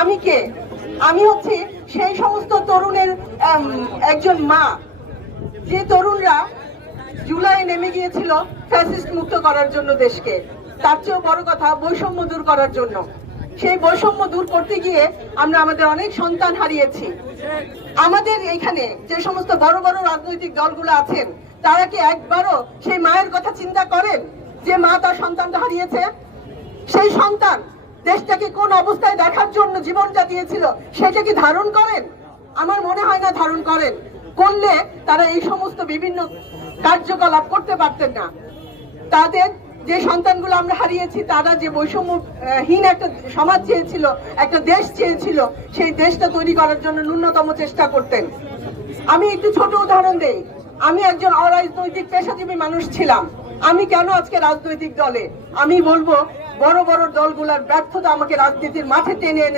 আমি কে? আমি হচ্ছে সেই সমস্ত তরুণের একজন মা। যে তরুণরা জুলাই নেমে গিয়েছিল ফ্যাসিস্ট মুক্ত করার জন্য দেশকে। তার চেয়েও বড় কথা বৈষম্য দূর করার জন্য। সেই বৈষম্য দূর করতে গিয়ে আমরা আমাদের অনেক সন্তান হারিয়েছি। আমাদের এখানে যে সমস্ত বড় বড় রাজনৈতিক দলগুলো আছেন, তারা কি একবারও সেই মায়ের কথা চিন্তা করেন যে মা তার সন্তানটা হারিয়েছে? সেই সন্তান দেশটাকে কোন অবস্থায় দেখার জন্য জীবনটা দিয়েছিল সেটা কি ধারণ করেন? আমার মনে হয় না ধারণ করেন। করলে তারা এই সমস্ত বিভিন্ন কার্যকলাপ করতে পারতেন না। তাদের যে সন্তানগুলো আমরা হারিয়েছি, তারা যে বৈষম্যহীন একটা সমাজ চেয়েছিল, একটা দেশ চেয়েছিল, সেই দেশটা তৈরি করার জন্য ন্যূনতম চেষ্টা করতেন। আমি একটু ছোট উদাহরণ দেই। আমি একজন অরাজনৈতিক পেশাজীবী মানুষ ছিলাম। আমি কেন আজকে রাজনৈতিক দলে? আমি বলব বড় বড় দলগুলার ব্যর্থতা আমাকে রাজনীতির মাঠে টেনে এনে